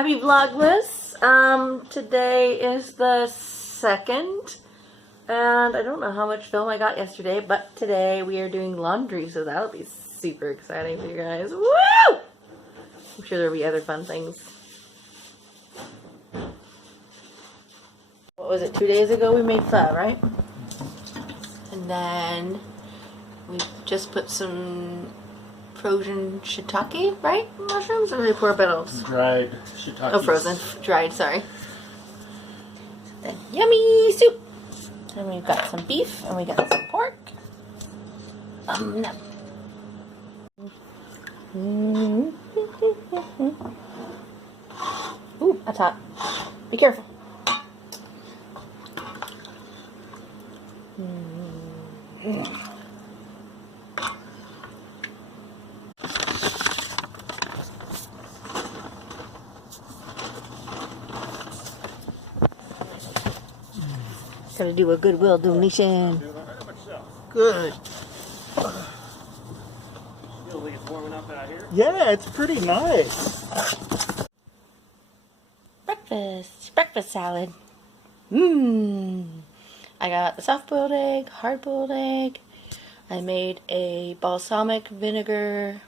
Happy Vlogmas. Today is the 2nd, and I don't know how much film I got yesterday, but today we are doing laundry, so that'll be super exciting for you guys. Woo! I'm sure there'll be other fun things. What was it, 2 days ago we made pho, right? And then we just put some frozen shiitake, right? Mushrooms, or they pour petals? Dried shiitake. Oh, frozen. Dried, sorry. Then yummy soup. And we've got some beef, and we got some pork. No. Ooh, that's hot. Be careful. Gotta do a Goodwill donation. Good. Feel like it's warming up out here? Yeah, it's pretty nice. Breakfast salad. I got the soft-boiled egg, hard-boiled egg. I made a balsamic vinegar,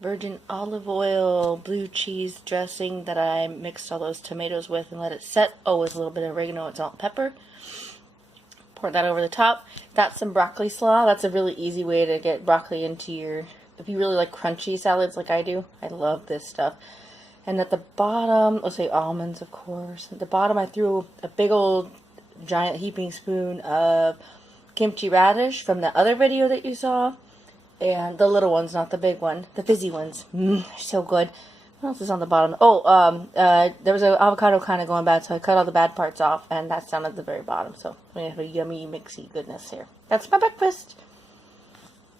virgin olive oil, blue cheese dressing that I mixed all those tomatoes with and let it set. Oh, with a little bit of oregano and salt and pepper. Pour that over the top. That's some broccoli slaw. That's a really easy way to get broccoli into your, if you really like crunchy salads like I do. I love this stuff. And at the bottom, let's say almonds, of course. At the bottom, I threw a big old giant heaping spoon of kimchi radish from the other video that you saw. And the little ones, not the big one. The fizzy ones. So good. What else is on the bottom? Oh, there was an avocado kind of going bad, so I cut all the bad parts off, and that's down at the very bottom. So we have a yummy, mixy goodness here. That's my breakfast.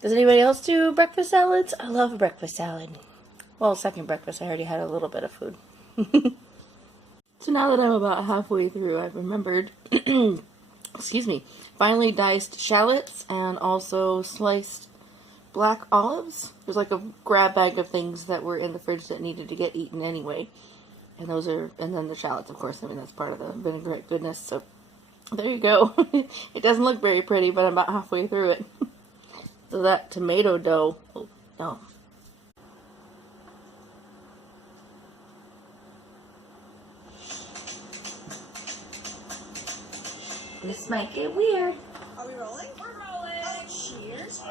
Does anybody else do breakfast salads? I love a breakfast salad. Well, second breakfast, I already had a little bit of food. So now that I'm about halfway through, I've remembered, excuse me, finely diced shallots and also sliced black olives. There's like a grab bag of things that were in the fridge that needed to get eaten anyway. And those are, and then the shallots, of course. I mean, that's part of the vinaigrette goodness. So there you go. It doesn't look very pretty, but I'm about halfway through it. So that tomato dough, oh no. This might get weird. Are we rolling? We're rolling. Oh, cheers.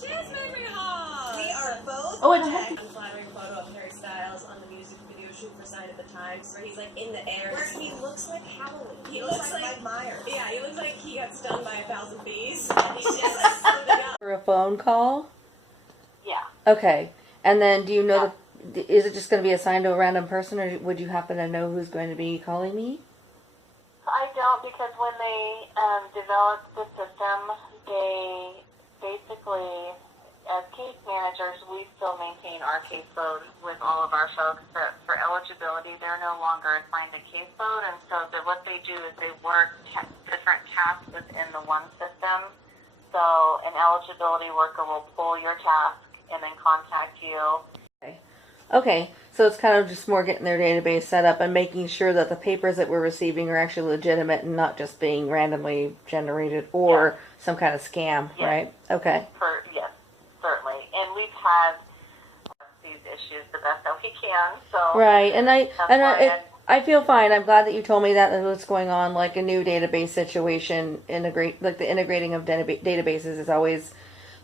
Cheers, baby hog. We are both. Oh, I don't have to. Unflattering photo of Harry Styles on the music video shoot for Sign of the Times, where he's like in the air. Where he looks like Halloween. He looks like Mike Myers. Yeah, he looks like he got stung by 1,000 bees, and he's just like slipping up. For a phone call? Yeah. Okay. And then do you know, is it just going to be assigned to a random person, or would you happen to know who's going to be calling me? I don't, because when they developed the system, they basically, as case managers, we still maintain our caseload with all of our folks, but for eligibility, they're no longer assigned a caseload, and so what they do is they work different tasks within the one system. So an eligibility worker will pull your task and then contact you. Okay, so it's kind of just more getting their database set up and making sure that the papers that we're receiving are actually legitimate and not just being randomly generated or some kind of scam, right? Okay. Yes, certainly. And we've had these issues the best that we can. So right, and I feel fine. I'm glad that you told me that what's going on, like a new database situation, like the integrating of databases is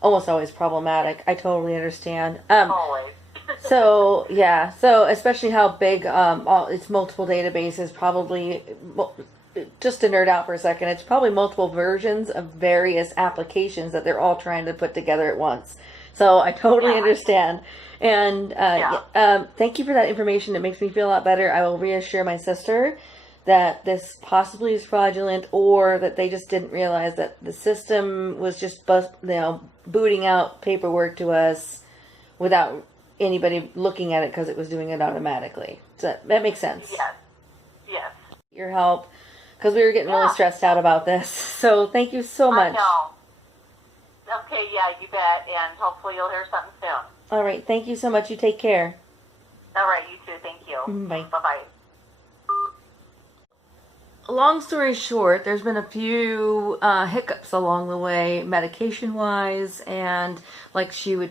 almost always problematic. I totally understand. Always. So, yeah, so especially how big it's multiple databases, probably, just to nerd out for a second, it's probably multiple versions of various applications that they're all trying to put together at once. So I totally understand. And thank you for that information. It makes me feel a lot better. I will reassure my sister that this possibly is fraudulent, or that they just didn't realize that the system was just booting out paperwork to us without anybody looking at it because it was doing it automatically. So that makes sense. Yes. Your help, because we were getting really stressed out about this. So thank you so much. I know. Okay, yeah, you bet. And hopefully you'll hear something soon. All right. Thank you so much. You take care. All right, you too. Thank you. Bye. Bye-bye. Long story short, there's been a few hiccups along the way, medication-wise, and like she get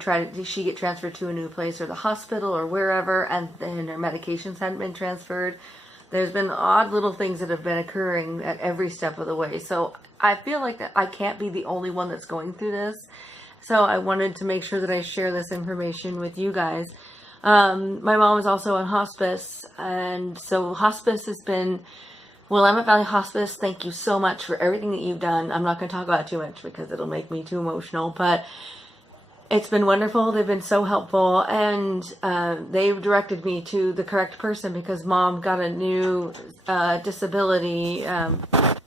transferred to a new place or the hospital or wherever, and then her medications hadn't been transferred. There's been odd little things that have been occurring at every step of the way. So I feel like that I can't be the only one that's going through this. So I wanted to make sure that I share this information with you guys. My mom is also on hospice, and so hospice has been... Willamette Valley Hospice, thank you so much for everything that you've done. I'm not going to talk about it too much because it'll make me too emotional, but it's been wonderful. They've been so helpful, and they've directed me to the correct person because Mom got a new disability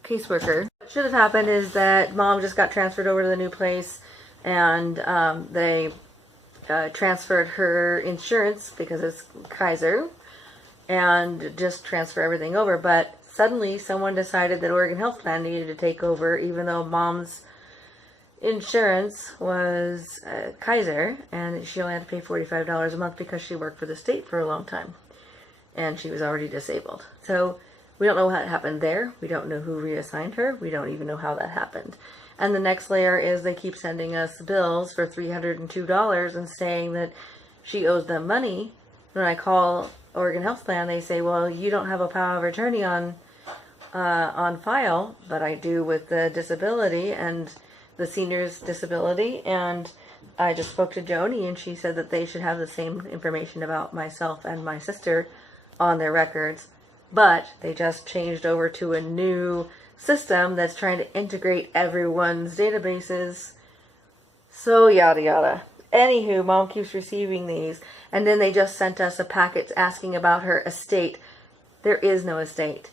caseworker. What should have happened is that Mom just got transferred over to the new place, and they transferred her insurance because it's Kaiser, and just transfer everything over, but suddenly someone decided that Oregon Health Plan needed to take over, even though Mom's insurance was Kaiser, and she only had to pay $45 a month because she worked for the state for a long time, and she was already disabled. So we don't know what happened there. We don't know who reassigned her. We don't even know how that happened. And the next layer is they keep sending us bills for $302 and saying that she owes them money. When I call Oregon Health Plan, they say, well, you don't have a power of attorney on file, but I do with the disability and the senior's disability. And I just spoke to Joni, and she said that they should have the same information about myself and my sister on their records, but they just changed over to a new system that's trying to integrate everyone's databases. So yada yada. Anywho, Mom keeps receiving these, and then they just sent us a packet asking about her estate. There is no estate.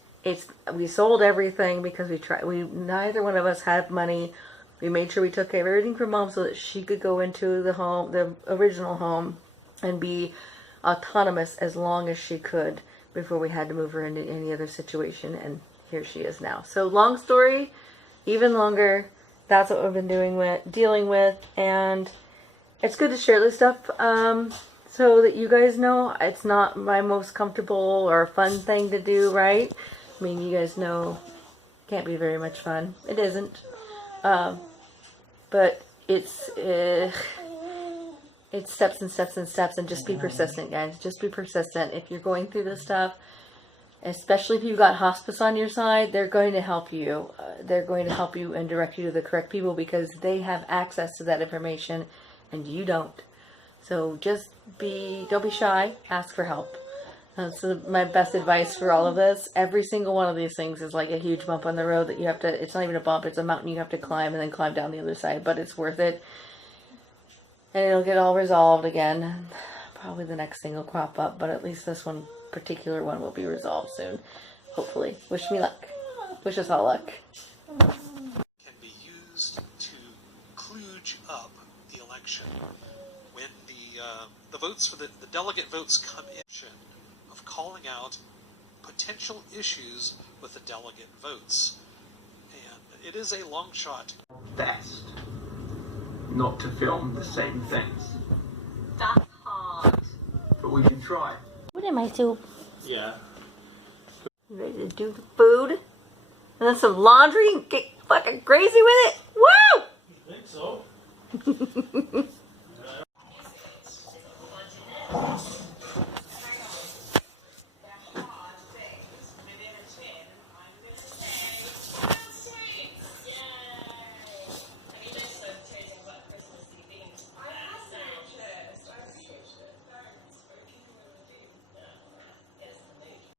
We sold everything because neither one of us had money. We made sure we took care of everything for Mom so that she could go into the original home, and be autonomous as long as she could before we had to move her into any other situation, and here she is now. So long story, even longer. That's what we've been dealing with, and it's good to share this stuff so that you guys know it's not my most comfortable or fun thing to do, right? I mean, you guys know it can't be very much fun. It isn't. But it's steps and steps and steps, and just be persistent, guys. Just be persistent. If you're going through this stuff, especially if you've got hospice on your side, they're going to help you. They're going to help you and direct you to the correct people because they have access to that information and you don't. So just don't be shy. Ask for help. That's my best advice for all of this. Every single one of these things is like a huge bump on the road that you have to, it's not even a bump, it's a mountain you have to climb and then climb down the other side, but it's worth it. And it'll get all resolved again. Probably the next thing will crop up, but at least this particular one will be resolved soon. Hopefully. Wish me luck. Wish us all luck. Can be used to kludge up the election. When the votes for the delegate votes come in, of calling out potential issues with the delegate votes. And it is a long shot. Best not to film the same things. That's hard. But we can try. What am I soup? Yeah. You ready to do the food? And then some laundry and get fucking crazy with it? Woo! You think so?